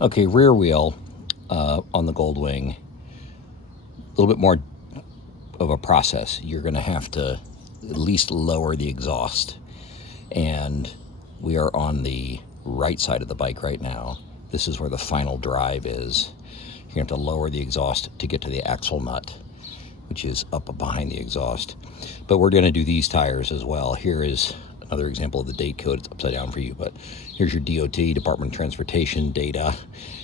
Okay, rear wheel on the Goldwing, a little bit more of a process. You're going to have to at least lower the exhaust. And we are on the right side of the bike right now. This is where the final drive is. You're going to have to lower the exhaust to get to the axle nut, which is up behind the exhaust. But we're going to do these tires as well. Here is another example of the date code. It's upside down for you, but here's your DOT, Department of Transportation data.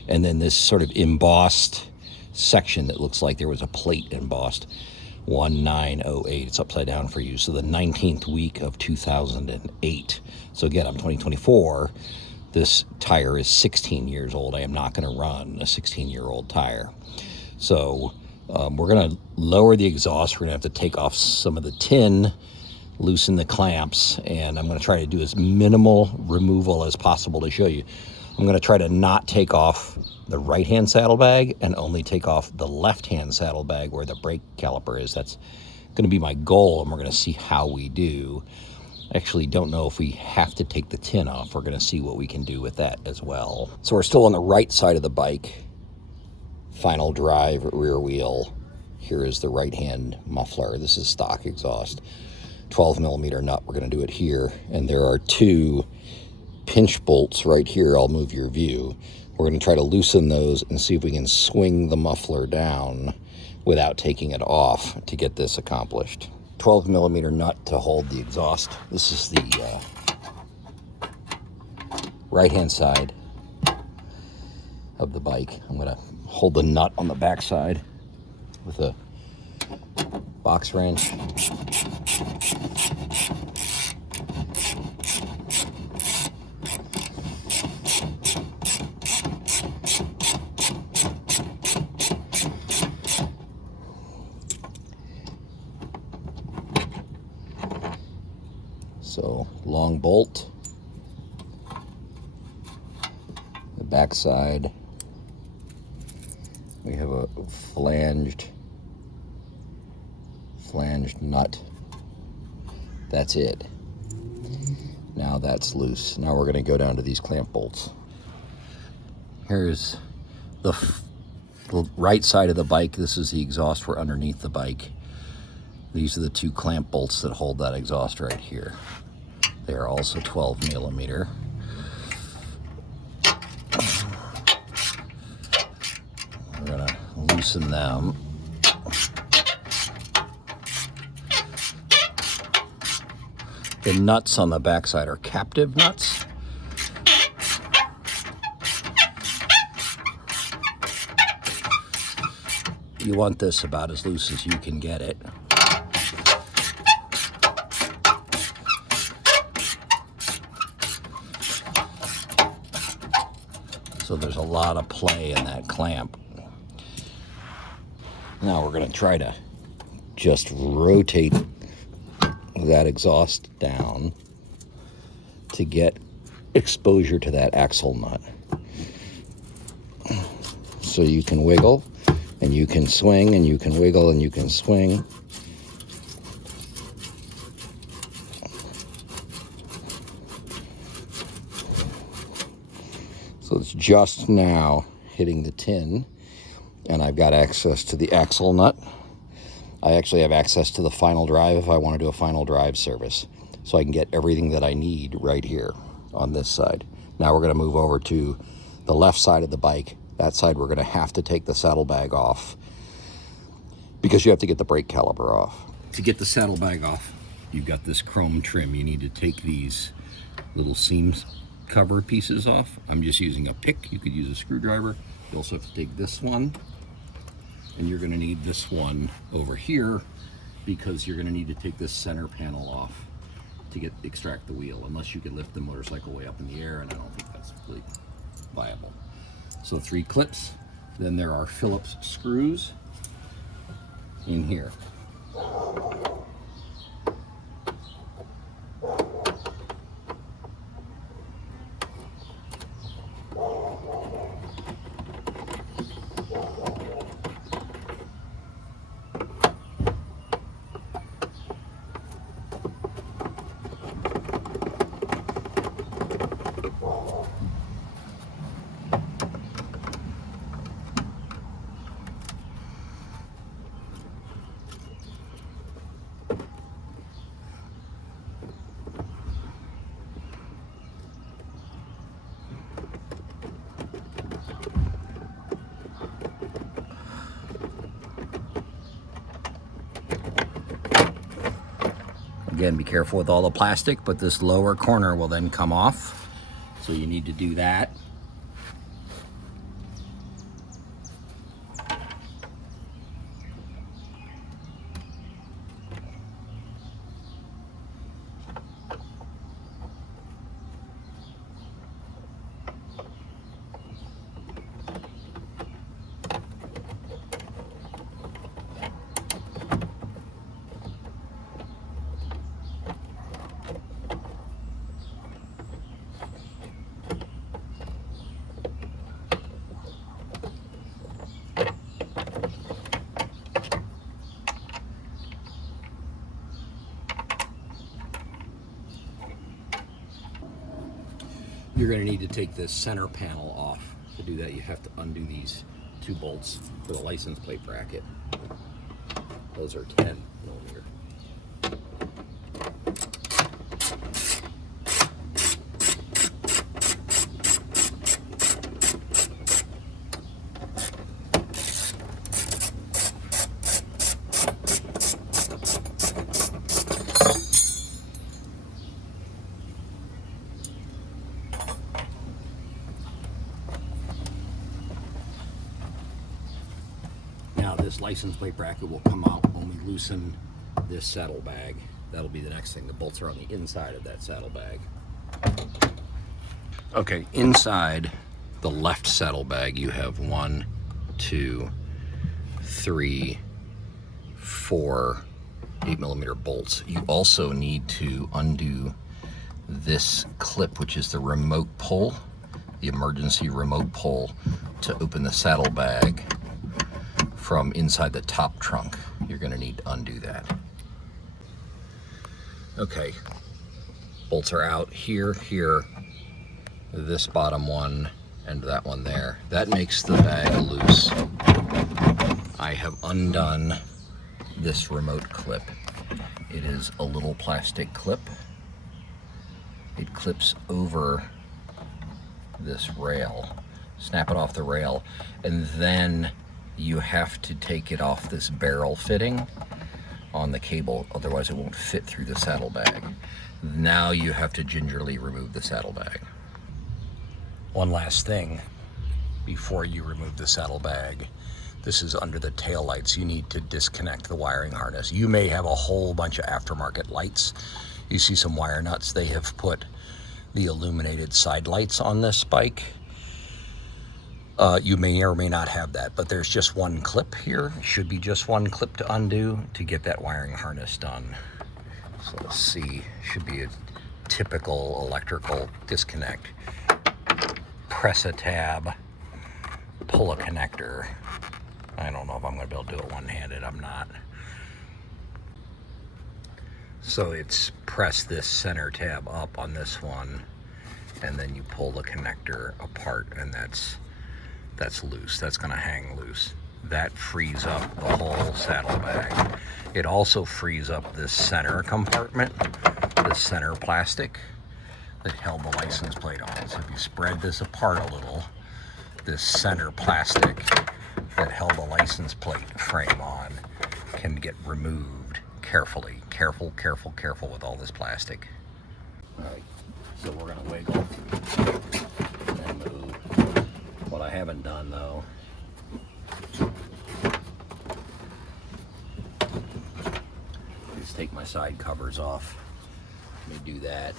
And then this sort of embossed section that looks like there was a plate embossed, 1908. It's upside down for you. So the 19th week of 2008. So again, I'm 2024. This tire is 16 years old. I am not going to run a 16-year-old tire. So we're going to lower the exhaust. We're going to have to take off some of the tin, loosen the clamps, and I'm going to try to do as minimal removal as possible to show you. I'm going to try to not take off the right-hand saddlebag and only take off the left-hand saddlebag where the brake caliper is. That's going to be my goal, and we're going to see how we do. I actually don't know if we have to take the tin off. We're going to see what we can do with that as well. So we're still on the right side of the bike. Final drive, rear wheel. Here is the right-hand muffler. This is stock exhaust. 12mm nut. We're going to do it here. And there are two pinch bolts right here. I'll move your view. We're going to try to loosen those and see if we can swing the muffler down without taking it off to get this accomplished. 12mm nut to hold the exhaust. This is the right-hand side of the bike. I'm going to hold the nut on the back side with a box wrench. So long bolt, the back side, we have a flanged nut. That's it. Now that's loose. Now we're going to go down to these clamp bolts. Here's the right side of the bike. This is the exhaust for underneath the bike. These are the two clamp bolts that hold that exhaust right here. They are also 12mm. We're going to loosen them. The nuts on the backside are captive nuts. You want this about as loose as you can get it. So there's a lot of play in that clamp. Now we're going to try to just rotate that exhaust down to get exposure to that axle nut. So you can wiggle and you can swing and you can wiggle and you can swing. So it's just now hitting the tin, and I've got access to the axle nut. I actually have access to the final drive if I want to do a final drive service. So I can get everything that I need right here on this side. Now we're going to move over to the left side of the bike. That side we're going to have to take the saddlebag off because you have to get the brake caliper off. To get the saddlebag off, you've got this chrome trim. You need to take these little seams cover pieces off. I'm just using a pick. You could use a screwdriver. You also have to take this one, and you're going to need this one over here because you're going to need to take this center panel off to extract the wheel, unless you can lift the motorcycle way up in the air, and I don't think that's really viable. So 3 clips. Then there are Phillips screws in here. Again, be careful with all the plastic, but this lower corner will then come off. So you need to do that. You're going to need to take this center panel off. To do that, you have to undo these 2 bolts for the license plate bracket. Those are 10 millimeter. Now this license plate bracket will come out when we loosen this saddlebag. That'll be the next thing. The bolts are on the inside of that saddlebag. Okay, inside the left saddlebag you have 1, 2, 3, 4 8mm bolts. You also need to undo this clip, which is the remote pull, the emergency remote pull to open the saddlebag from inside the top trunk. You're going to need to undo that. Okay, bolts are out here, here, this bottom one, and that one there. That makes the bag loose. I have undone this remote clip. It is a little plastic clip. It clips over this rail. Snap it off the rail, and then you have to take it off this barrel fitting on the cable, otherwise it won't fit through the saddlebag. Now you have to gingerly remove the saddlebag. One last thing before you remove the saddlebag. This is under the tail lights. You need to disconnect the wiring harness. You may have a whole bunch of aftermarket lights. You see some wire nuts. They have put the illuminated side lights on this bike. You may or may not have that, but there's just one clip here. It should be just one clip to undo to get that wiring harness done. So let's see, should be a typical electrical disconnect. Press a tab, pull a connector. I don't know if I'm gonna be able to do it one-handed, I'm not. So it's press this center tab up on this one, and then you pull the connector apart, and that's loose. That's gonna hang loose. That frees up the whole saddlebag. It also frees up this center compartment, this center plastic that held the license plate on. So if you spread this apart a little, this center plastic that held the license plate frame on can get removed carefully. Careful, careful, careful with all this plastic. All right, so we're gonna wiggle and move. What I haven't done though is take my side covers off. Let me do that.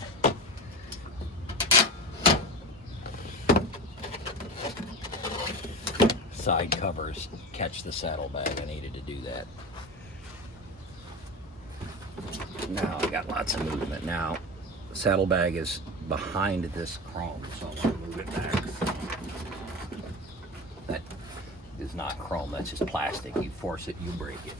Side covers catch the saddlebag. I needed to do that. Now I got lots of movement. Now the saddlebag is behind this chrome, so I'm going to move it back. That is not chrome, that's just plastic. You force it, you break it.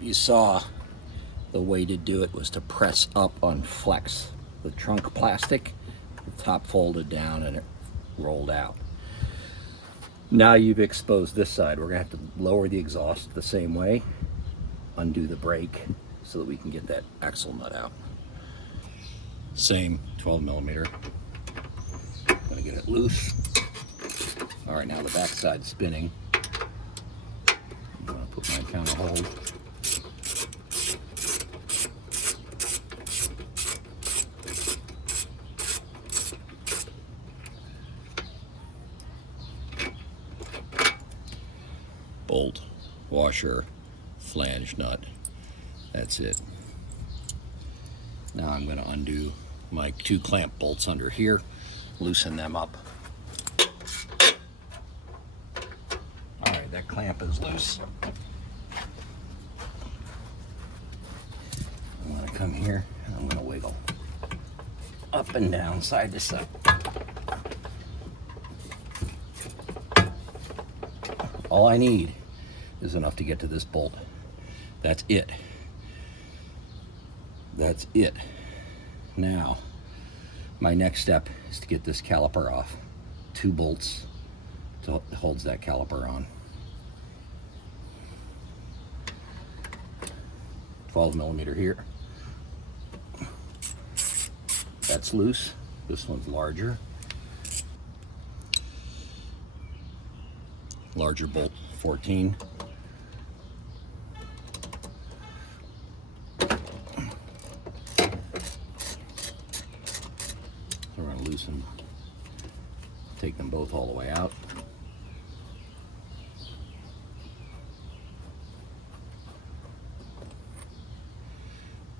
you saw, the way to do it was to press up on flex the trunk plastic, the top folded down and it rolled out. Now you've exposed this side. We're gonna have to lower the exhaust the same way, undo the brake so that we can get that axle nut out. Same 12 millimeter. Gonna get it loose. All right, now the back side's spinning. I'm gonna put my counter hold. Bolt, washer, flange nut. That's it. Now I'm going to undo my 2 clamp bolts under here, loosen them up. All right, that clamp is loose. I'm going to come here and I'm going to wiggle up and down, side to side. All I need is enough to get to this bolt. That's it. That's it. Now, my next step is to get this caliper off. 2 bolts holds that caliper on. 12 millimeter here. That's loose. This one's larger. Larger bolt, 14. We're going to loosen, take them both all the way out.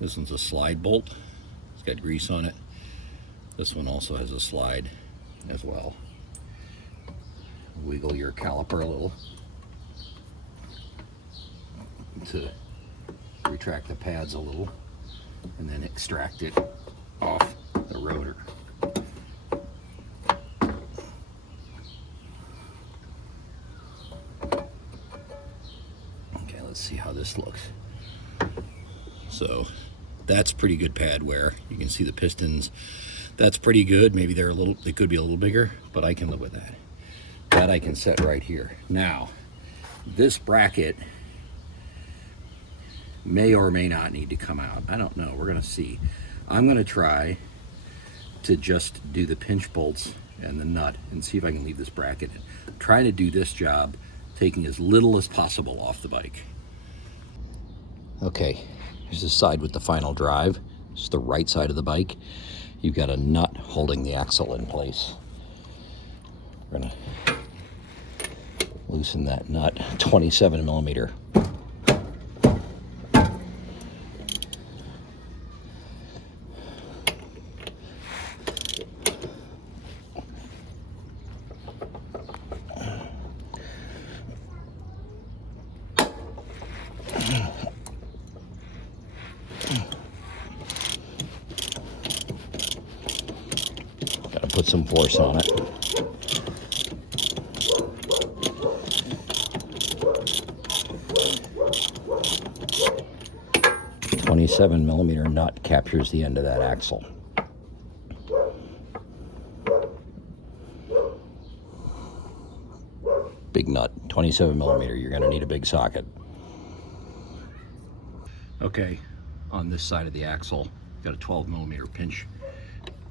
This one's a slide bolt. It's got grease on it. This one also has a slide as well. Wiggle your caliper a little to retract the pads a little, and then extract it off the rotor. Okay, let's see how this looks. So that's pretty good pad wear. You can see the pistons. That's pretty good. Maybe they could be a little bigger, but I can live with that. That I can set right here. Now, this bracket may or may not need to come out. I don't know. We're going to see. I'm going to try to just do the pinch bolts and the nut and see if I can leave this bracket in. I'm trying to do this job taking as little as possible off the bike. Okay, here's the side with the final drive. It's the right side of the bike. You've got a nut holding the axle in place. We're going to loosen that nut, 27 millimeter. Gotta put some force on it. .27 millimeter nut captures the end of that axle. Big nut, 27 millimeter. You're going to need a big socket. Okay, on this side of the axle, got a 12 millimeter pinch.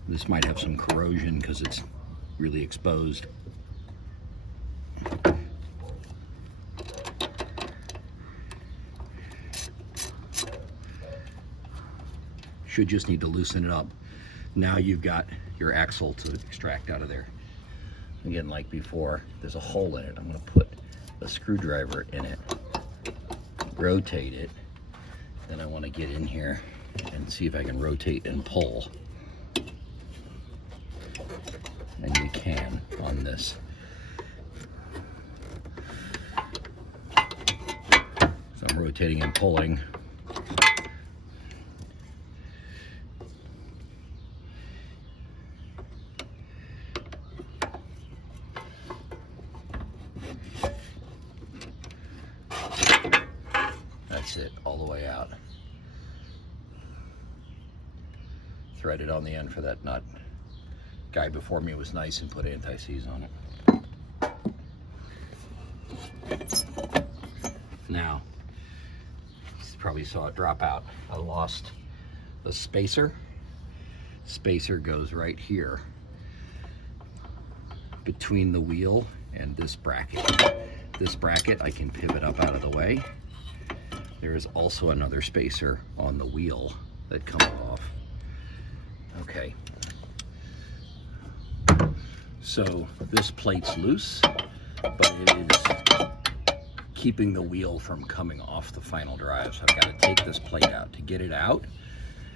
This might have some corrosion because it's really exposed. Should just need to loosen it up. Now you've got your axle to extract out of there. Again, like before, there's a hole in it. I'm going to put a screwdriver in it, rotate it, then I want to get in here and see if I can rotate and pull. And you can on this. So I'm rotating and pulling. That's it, all the way out. Threaded on the end for that nut. Guy before me was nice and put anti-seize on it. Now, you probably saw it drop out. I lost the spacer. Spacer goes right here between the wheel and this bracket. This bracket I can pivot up out of the way. There is also another spacer on the wheel that comes off. Okay. So this plate's loose, but it is keeping the wheel from coming off the final drive. So I've got to take this plate out. To get it out,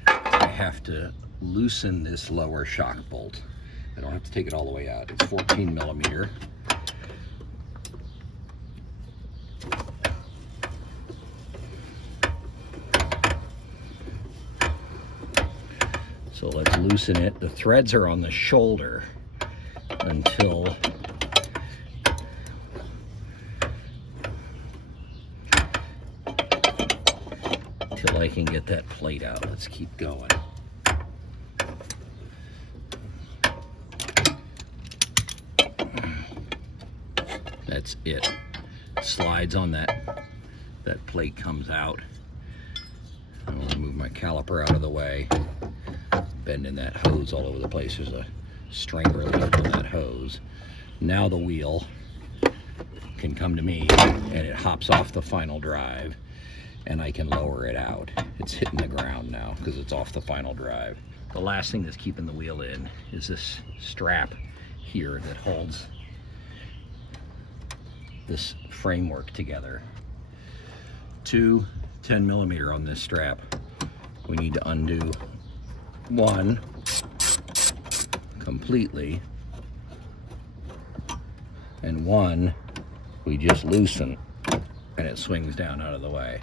I have to loosen this lower shock bolt. I don't have to take it all the way out. It's 14 millimeter. So let's loosen it. The threads are on the shoulder until I can get that plate out. Let's keep going. That's it. Slides on that plate comes out. I'm going to move my caliper out of the way. Bending that hose all over the place. There's a string relief on that hose. Now the wheel can come to me and it hops off the final drive and I can lower it out. It's hitting the ground now because it's off the final drive. The last thing that's keeping the wheel in is this strap here that holds this framework together. Two 10 millimeter on this strap. We need to undo one completely, and one we just loosen and it swings down out of the way.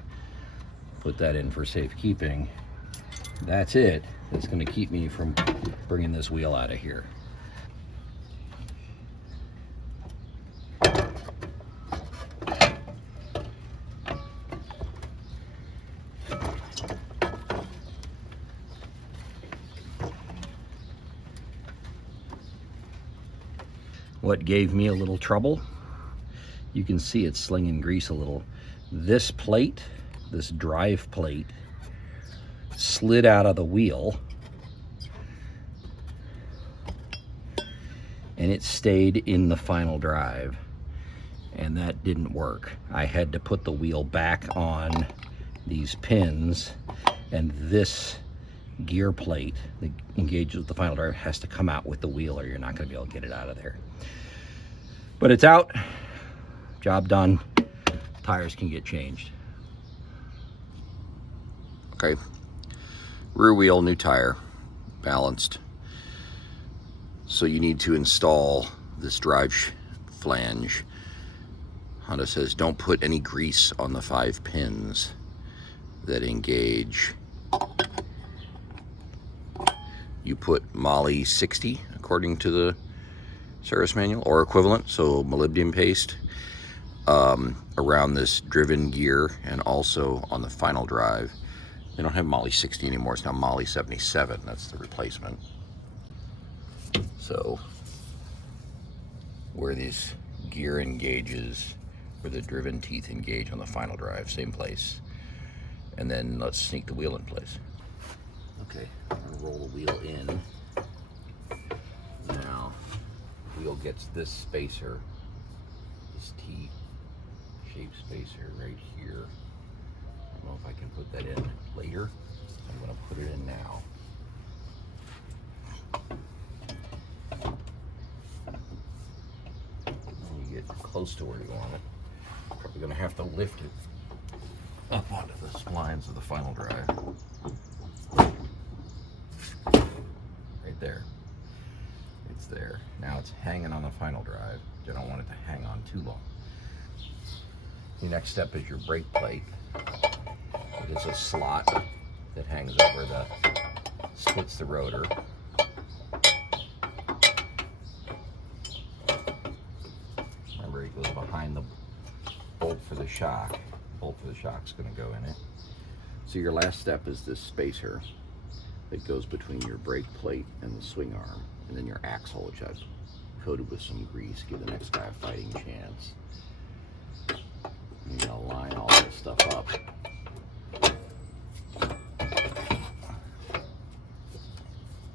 Put that in for safekeeping. That's it. That's going to keep me from bringing this wheel out of here. What gave me a little trouble, you can see it's slinging grease a little. This plate, this drive plate, slid out of the wheel and it stayed in the final drive, and that didn't work. I had to put the wheel back on these pins, and this gear plate that engages with the final drive has to come out with the wheel or you're not going to be able to get it out of there. But it's out, job done, tires can get changed. Okay, rear wheel, new tire, balanced. So you need to install this drive flange. Honda says don't put any grease on the 5 pins that engage. You put Moly 60 according to the service manual or equivalent, so molybdenum paste around this driven gear and also on the final drive. They don't have Moly 60 anymore, it's now Moly 77, that's the replacement. So where this gear engages, where the driven teeth engage on the final drive, same place. And then let's sneak the wheel in place. Okay, I'm gonna roll the wheel in. Now, the wheel gets this spacer, this T-shaped spacer right here. I don't know if I can put that in later. I'm gonna put it in now. When you get close to where you want it, you're probably gonna have to lift it up onto the splines of the final drive. Right there. It's there. Now it's hanging on the final drive. You don't want it to hang on too long. The next step is your brake plate. It's a slot that hangs over the, splits the rotor. Remember, it goes behind the bolt for the shock. bolt for the shock's going to go in it. So your last step is this spacer that goes between your brake plate and the swing arm, and then your axle, which I've coated with some grease, give the next guy a fighting chance. You're going to line all this stuff up.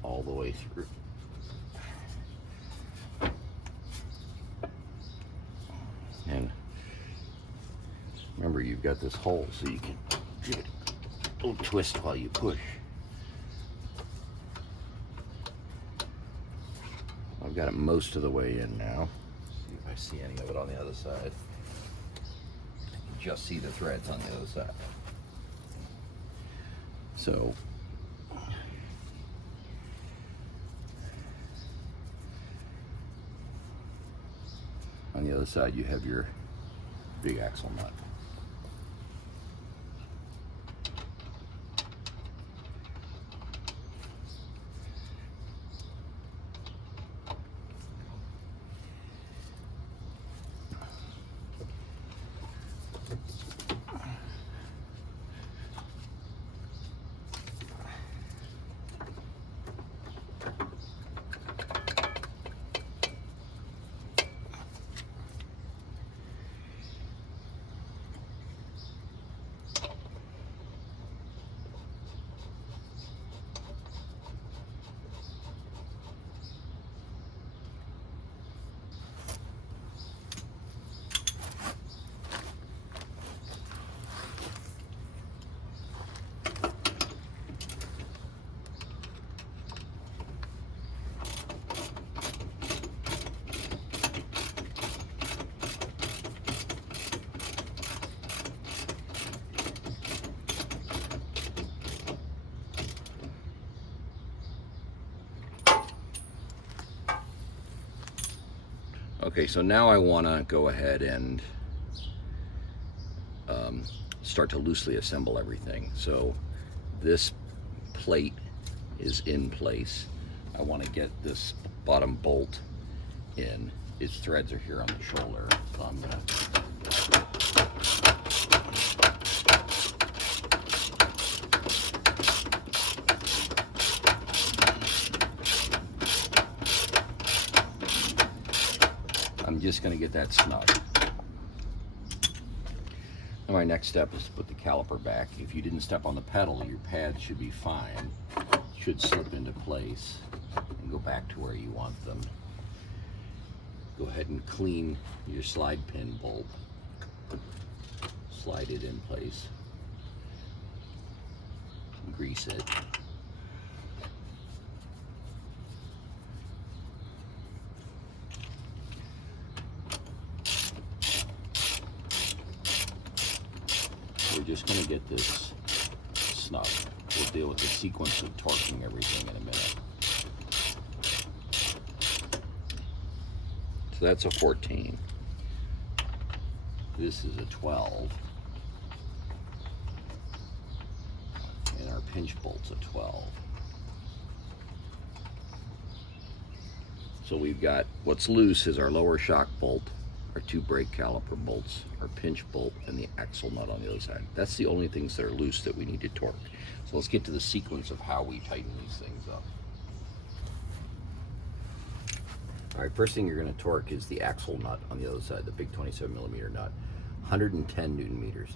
All the way through. And remember, you've got this hole, so you can give it a little twist while you push. I've got it most of the way in now. See if I see any of it on the other side. I can just see the threads on the other side. So on the other side, you have your big axle nut. Okay, so now I want to go ahead and start to loosely assemble everything. So this plate is in place. I want to get this bottom bolt in. Its threads are here on the shoulder. So I'm gonna just going to get that snug. Now my next step is to put the caliper back. If you didn't step on the pedal, your pads should be fine. Should slip into place and go back to where you want them. Go ahead and clean your slide pin bolt. Slide it in place. Grease it. We're just going to get this snug. We'll deal with the sequence of torquing everything in a minute. So that's a 14. This is a 12. And our pinch bolt's a 12. So we've got, what's loose is our lower shock bolt, our two brake caliper bolts, our pinch bolt, and the axle nut on the other side. That's the only things that are loose that we need to torque. So let's get to the sequence of how we tighten these things up. All right, first thing you're going to torque is the axle nut on the other side, the big 27mm nut, 110 Newton meters.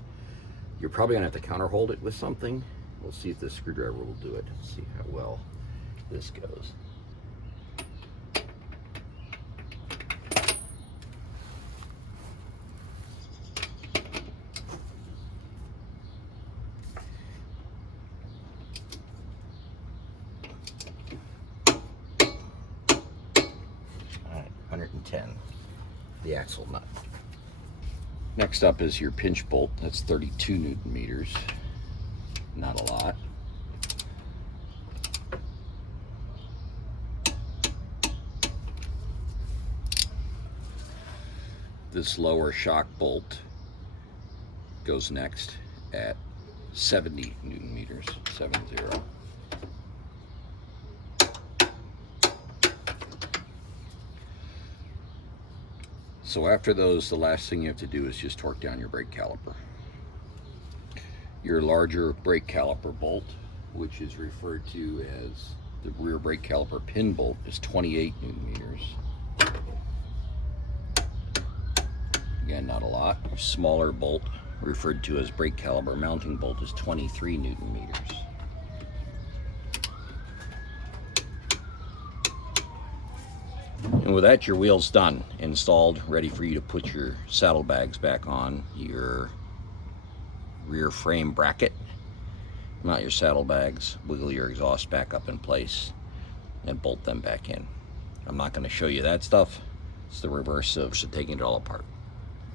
You're probably going to have to counter hold it with something. We'll see if this screwdriver will do it. See how well this goes. The axle nut. Next up is your pinch bolt. That's 32 Newton meters. Not a lot. This lower shock bolt goes next at 70 Newton meters, 70. So after those, the last thing you have to do is just torque down your brake caliper. Your larger brake caliper bolt, which is referred to as the rear brake caliper pin bolt, is 28 Newton meters. Again, not a lot. Your smaller bolt, referred to as brake caliper mounting bolt, is 23 Newton meters. And with that, your wheel's done, installed, ready for you to put your saddlebags back on your rear frame bracket. Mount your saddlebags, wiggle your exhaust back up in place, and bolt them back in. I'm not going to show you that stuff. It's the reverse of taking it all apart.